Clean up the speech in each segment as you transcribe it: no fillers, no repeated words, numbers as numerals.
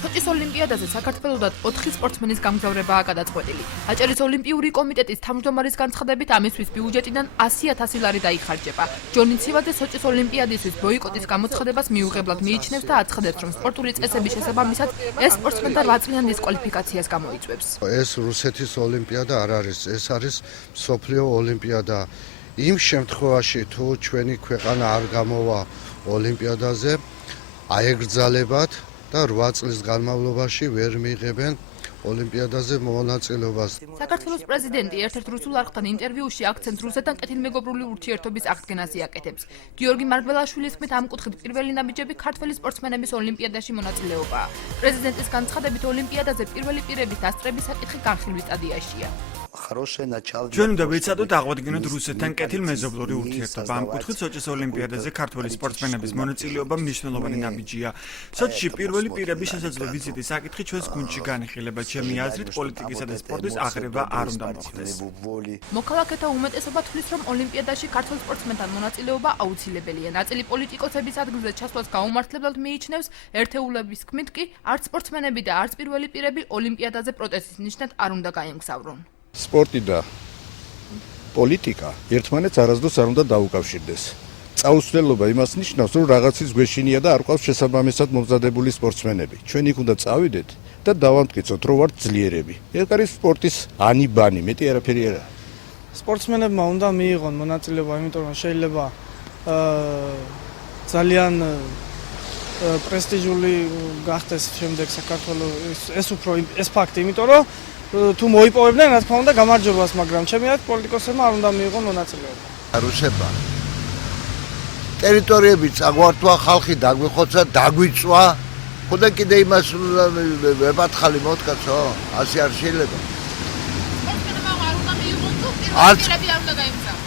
სოჭის ოლიმპიადაზე საქართველოდან 4 სპორტსმენის გამგზავრებაა გადაწყვეტილი. აჭარის ოლიმპიური კომიტეტის თავმჯდომარის განცხადებით ამისთვის ბიუჯეტიდან 100,000 ლარი დაიხარჯება. ჯონი ცივაძე სოჭის ოლიმპიადისთვის ბოიკოტის გამოცხადებას მიუღებლად მიიჩნევს და აცხადებს, რომ სპორტული წესების შესაბამისად ეს სპორტსმენთა 8 წლიან დისკვალიფიკაციას გამოიწვევს. ეს რუსეთის ოლიმპიადა არ არის, ეს არის მსოფლიო ოლიმპიადა. იმ შემთხვევაში თუ ჩვენი ქვეყანა არ გამოვა ოლიმპიადაზე, აეგრძალებათ და 8 წლის განმავლობაში ვერ მიიღებენ ოლიმპიადაზე მონაწილეობას. საქართველოს პრეზიდენტი ერთ-ერთ რუსულ არხთან ინტერვიუში აქცენტს რუსეთთან კეთილმეგობრული ურთიერთობის აღდგენაზე აკეთებს. გიორგი მარგველაშვილის თქმით, ამ კუთხით პირველი ნაბიჯები ქართველი სპორტსმენების ოლიმპიადაში მონაწილეობაა. პრეზიდენტის განცხადებით, ოლიმპიადაზე პირველი პირების დასწრების საკითხი განხილვის სტადიაშია. ჩვენ უნდა ვიცადოთ აღვადგინოთ რუსეთთან კეთილმეზობლური ურთიერთობა. ამ კუთხით სოჭის ოლიმპიადაზე ქართველი სპორტსმენების მონაწილეობა მნიშვნელოვანი ნაბიჯია. სოჭში პირველი პირების შესაძლო ვიზიტის საკითხი ჩვენს გუნდში განიხილება. ჩემი აზრით, პოლიტიკისა და სპორტის აღრევა არ უნდა მოხდეს. მოქალაქეთა უმეტესობა თვლის, რომ ოლიმპიადაში ქართველ სპორტსმენთან მონაწილეობა აუცილებელია. ნაწილი პოლიტიკოსების ადგილზე ჩასვლას გაუმართლებლად მიიჩნევს, ერთეულების თქმით კი, არც სპორტსმენები და არც პირველი პირები ოლიმპიადაზე პროტესტის ნიშნად არ უნდა გაემგზავრონ. სპორტი და პოლიტიკა ერთმანეთს არასდროს არ უნდა დაუკავშირდეს. წაუცვლელობა იმას ნიშნავს, რომ რაღაცის გვეშინია და არ ყავს შესაბამისად მომზადებული სპორტსმენები. ჩვენ იქ უნდა წავიდეთ და დავამტკიცოთ, რომ ვართ ძლიერები. ეს არის სპორტის ანიბანი, მეტი არაფერი არა. სპორტსმენებმა უნდა მიიღონ მონაწილეობა, იმიტომ რომ შეიძლება ძალიან პრესტიჟული გახდეს შემდეგ საქართველოს ეს ფაქტი, იმიტომ რომ თუ მოიპოვებდნენ, რა თქმა უნდა, გამარჯვებას, მაგრამ ჩემი აზრით პოლიტიკოსებმა არ უნდა მიიღონ მონაწილეობა. რუსებმა ტერიტორიები წაგვართვა, ხალხი დაგვიხოცა, დაგვიწვა, ხოდა კიდე იმას ვეპათხალი მოtkაცო, ასე არ შეიძლება. სპორტსმენებმა არ უნდა მიიღონ თუ პირები არ უნდა გაემგზავრონ.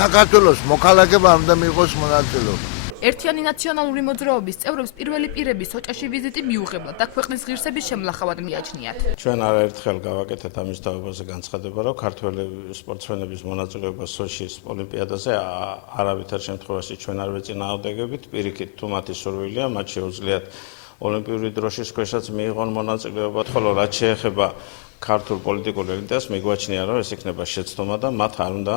საქართველოს მოქალაქეებმა არ უნდა მიიღოს მონაწილეობა. ერთიანი ნაციონალური მოძრაობის წევრებს პირველი პირები სოჭაში ვიზიტი მიუღებლად და ქვეყნის ღირსების შემლახავად მიაჩნიათ. ჩვენ არაერთხელ გავაკეთეთ ამის თავებაზე განცხადება, რომ ქართველი სპორტსმენების მონაწილეობა სოჭის ოლიმპიადაზე არავითარ შემთხვევაში ჩვენ არ ვეწინააღმდეგებით. პირიქით, თუ მათი სურვილია, მათ შეუძლიათ ოლიმპიური დროშის ქვეშაც მიიღონ მონაწილეობა, ხოლო რაც შეეხება ქართულ პოლიტიკურ ელიტას მიგვაჩნია, რომ ეს იქნება შეცდომა და მათ არ უნდა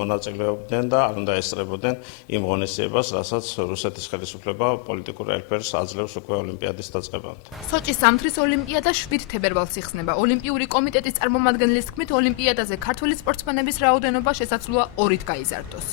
მონაწილეობდნენ და არ უნდა ესწრებოდნენ იმ ღონისძიებას, რასაც რუსეთის ხელისუფლება პოლიტიკურ ელფერს აძლევს უკვე ოლიმპიადის დაწყებამდე. სოჭის ზამთრის ოლიმპიადა 7 თებერვალს იხსნება. ოლიმპიური კომიტეტის წარმომადგენლის თქმით, ოლიმპიადაზე ქართველი სპორტსმენების რაოდენობა შესაძლოა 2-ით გაიზარდოს.